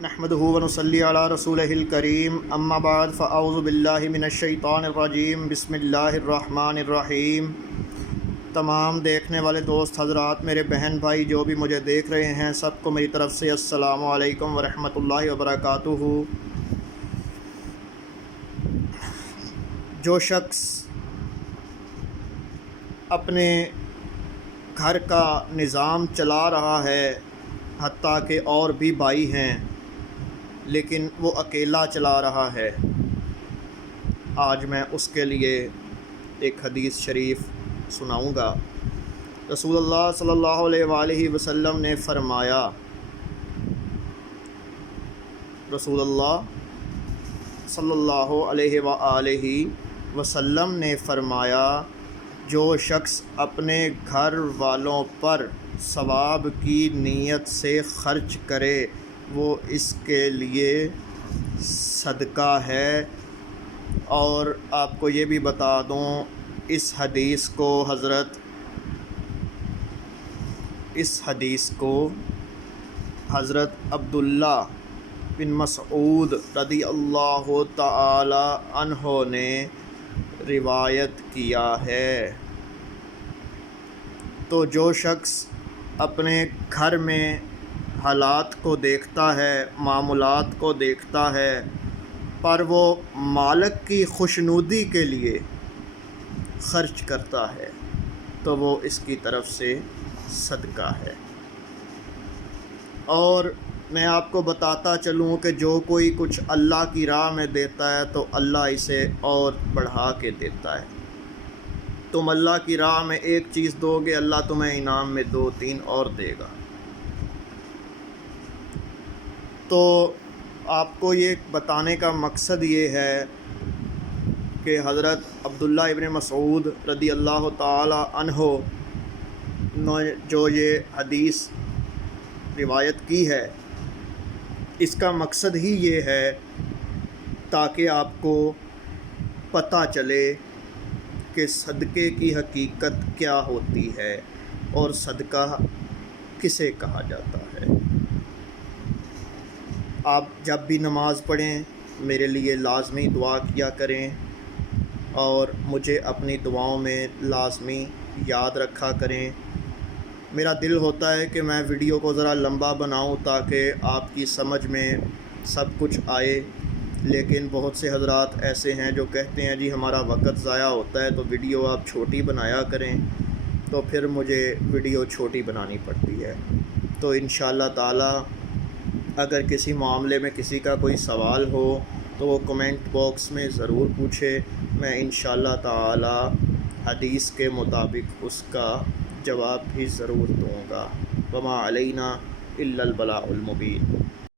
نحمدہ ونصلی علی رسولہ الکریم اما بعد فاعوذ باللہ من الشیطان الرجیم بسم اللہ الرحمن الرحیم۔ تمام دیکھنے والے دوست حضرات، میرے بہن بھائی جو بھی مجھے دیکھ رہے ہیں، سب کو میری طرف سے السلام علیکم ورحمۃ اللہ وبرکاتہ۔ جو شخص اپنے گھر کا نظام چلا رہا ہے، حتیٰ کہ اور بھی بھائی ہیں لیکن وہ اکیلا چلا رہا ہے، آج میں اس کے لیے ایک حدیث شریف سناؤں گا۔ رسول اللہ صلی اللہ علیہ وآلہ وسلم نے فرمایا، رسول اللہ صلی اللہ علیہ وآلہ وسلم نے فرمایا، جو شخص اپنے گھر والوں پر ثواب کی نیت سے خرچ کرے وہ اس کے لیے صدقہ ہے۔ اور آپ کو یہ بھی بتا دوں، اس حدیث کو حضرت عبداللہ بن مسعود رضی اللہ تعالی عنہ نے روایت کیا ہے۔ تو جو شخص اپنے گھر میں حالات کو دیکھتا ہے، معاملات کو دیکھتا ہے، پر وہ مالک کی خوشنودی کے لیے خرچ کرتا ہے تو وہ اس کی طرف سے صدقہ ہے۔ اور میں آپ کو بتاتا چلوں کہ جو کوئی کچھ اللہ کی راہ میں دیتا ہے تو اللہ اسے اور بڑھا کے دیتا ہے۔ تم اللہ کی راہ میں ایک چیز دو گے، اللہ تمہیں انعام میں 2-3 اور دے گا۔ تو آپ کو یہ بتانے کا مقصد یہ ہے کہ حضرت عبداللہ ابن مسعود رضی اللہ تعالی عنہ نے جو یہ حدیث روایت کی ہے، اس کا مقصد ہی یہ ہے تاکہ آپ کو پتہ چلے کہ صدقے کی حقیقت کیا ہوتی ہے اور صدقہ کسے کہا جاتا ہے۔ آپ جب بھی نماز پڑھیں میرے لیے لازمی دعا کیا کریں اور مجھے اپنی دعاؤں میں لازمی یاد رکھا کریں۔ میرا دل ہوتا ہے کہ میں ویڈیو کو ذرا لمبا بناؤں تاکہ آپ کی سمجھ میں سب کچھ آئے، لیکن بہت سے حضرات ایسے ہیں جو کہتے ہیں جی ہمارا وقت ضائع ہوتا ہے تو ویڈیو آپ چھوٹی بنایا کریں، تو پھر مجھے ویڈیو چھوٹی بنانی پڑتی ہے۔ تو انشاءاللہ تعالی اگر کسی معاملے میں کسی کا کوئی سوال ہو تو وہ کمنٹ باکس میں ضرور پوچھے، میں انشاءاللہ تعالی حدیث کے مطابق اس کا جواب بھی ضرور دوں گا۔ وما علینا الا البلاغ المبین۔